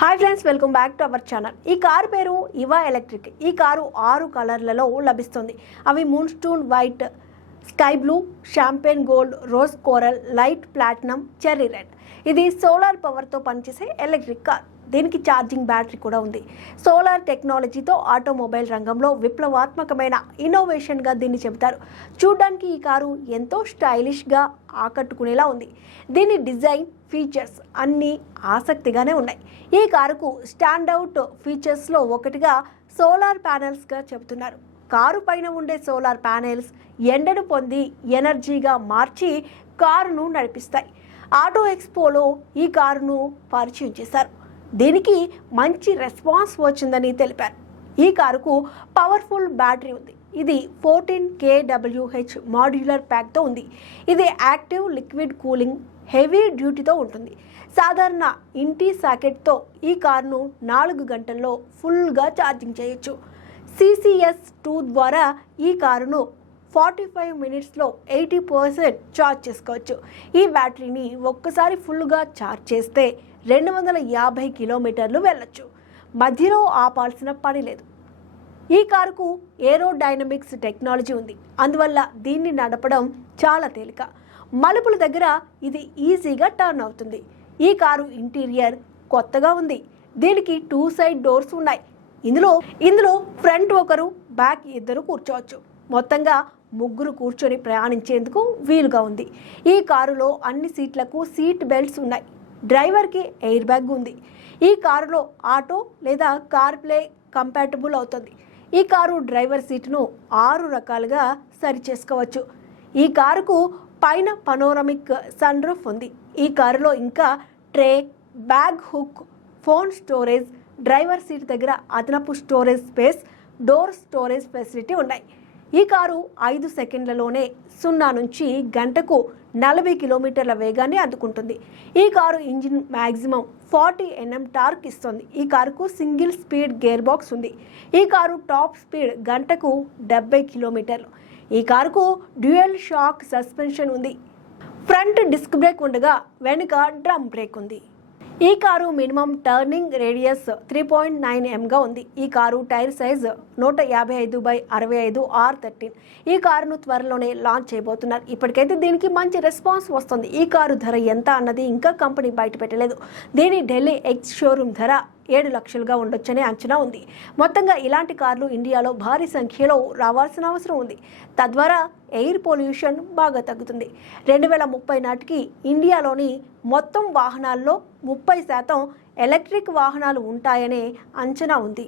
Hi friends, welcome back to our channel. ఈ car పేరు ఇవా ఎలక్ట్రిక్. ఈ కారు 6 కలర్లలో లభిస్తుంది. అవి moon stone white, sky blue, champagne gold, rose coral, light platinum, cherry red. ఇది సోలార్ పవర్తో పనిచేసే ఎలక్ట్రిక్ కార్. దీనికి ఛార్జింగ్ బ్యాటరీ కూడా ఉంది. సోలార్ టెక్నాలజీతో ఆటోమొబైల్ రంగంలో విప్లవాత్మకమైన ఇన్నోవేషన్గా దీన్ని చెబుతారు. చూడ్డానికి ఈ కారు ఎంతో స్టైలిష్గా ఆకట్టుకునేలా ఉంది. దీని డిజైన్, ఫీచర్స్ అన్నీ ఆసక్తిగానే ఉన్నాయి. ఈ కారుకు స్టాండ్అవుట్ ఫీచర్స్లో ఒకటిగా సోలార్ ప్యానెల్స్గా చెబుతున్నారు. కారు పైన ఉండే సోలార్ ప్యానెల్స్ ఎండను పొంది ఎనర్జీగా మార్చి కారును నడిపిస్తాయి. ఆటో ఎక్స్పోలో ఈ కారును పరిచయం చేశారు. దీనికి మంచి రెస్పాన్స్ వచ్చిందని తెలిపారు. ఈ కారుకు పవర్ఫుల్ బ్యాటరీ ఉంది. ఇది 14 kWh మాడ్యులర్ ప్యాక్తో ఉంది. ఇది యాక్టివ్ లిక్విడ్ కూలింగ్, హెవీ డ్యూటీతో ఉంటుంది. సాధారణ ఇంటి సాకెట్తో ఈ కారును 4 గంటల్లో ఫుల్గా ఛార్జింగ్ చేయొచ్చు. CCS 2 ద్వారా ఈ కారును 45 మినిట్స్లో 80% ఛార్జ్ చేసుకోవచ్చు. ఈ బ్యాటరీని ఒక్కసారి ఫుల్గా ఛార్జ్ చేస్తే 250 కిలోమీటర్లు వెళ్ళొచ్చు. మధ్యలో ఆపాల్సిన పని లేదు. ఈ కారుకు ఏరోడైనమిక్స్ టెక్నాలజీ ఉంది. అందువల్ల దీన్ని నడపడం చాలా తేలిక. మలుపుల దగ్గర ఇది ఈజీగా టర్న్ అవుతుంది. ఈ కారు ఇంటీరియర్ కొత్తగా ఉంది. దీనికి 2 సైడ్ డోర్స్ ఉన్నాయి. ఇందులో ఫ్రంట్ ఒకరు, బ్యాక్ ఇద్దరు కూర్చోవచ్చు. మొత్తంగా 3 కూర్చొని ప్రయాణించేందుకు వీలుగా ఉంది. ఈ కారులో అన్ని సీట్లకు సీట్ బెల్ట్స్ ఉన్నాయి. డ్రైవర్కి ఎయిర్ బ్యాగ్ ఉంది. ఈ కారులో ఆటో లేదా కార్ ప్లే కంపాటబుల్ అవుతుంది. ఈ కారు డ్రైవర్ సీటును 6 రకాలుగా సరి చేసుకోవచ్చు. ఈ కారుకు పైన పనోరమిక్ సన్ రూఫ్ ఉంది. ఈ కారులో ఇంకా tray, bag hook, phone storage, driver seat దగ్గర అదనపు storage space, door storage facility ఉన్నాయి. ఈ కారు 5 సెకండ్లలోనే 0 నుంచి గంటకు 40 కిలోమీటర్ల వేగాన్ని అందుకుంటుంది. ఈ car engine maximum 40 Nm torque ఇస్తుంది. ఈ కారుకు సింగిల్ స్పీడ్ గేర్ బాక్స్ ఉంది. ఈ కారు టాప్ స్పీడ్ గంటకు 70 కిలోమీటర్లు. ఈ కారుకు డ్యూయల్ షాక్ సస్పెన్షన్ ఉంది. ఫ్రంట్ డిస్క్ బ్రేక్ ఉండగా వెనుక డ్రమ్ బ్రేక్ ఉంది. ఈ కారు మినిమం టర్నింగ్ రేడియస్ 3.9 mగా ఉంది. ఈ కారు టైర్ సైజ్ 155/65 R13. ఈ కారును త్వరలోనే లాంచ్ చేయబోతున్నారు. ఇప్పటికైతే దీనికి మంచి రెస్పాన్స్ వస్తుంది. ఈ కారు ధర ఎంత అన్నది ఇంకా కంపెనీ బయట పెట్టలేదు. దీని ఢిల్లీ ఎక్స్ షోరూమ్ ధర 7 లక్షలుగా ఉండొచ్చనే అంచనా ఉంది. మొత్తంగా ఇలాంటి కార్లు ఇండియాలో భారీ సంఖ్యలో రావాల్సిన అవసరం ఉంది. తద్వారా ఎయిర్ పొల్యూషన్ బాగా తగ్గుతుంది. 2030 నాటికి ఇండియాలోని మొత్తం వాహనాల్లో 30% ఎలక్ట్రిక్ వాహనాలు ఉంటాయనే అంచనా ఉంది.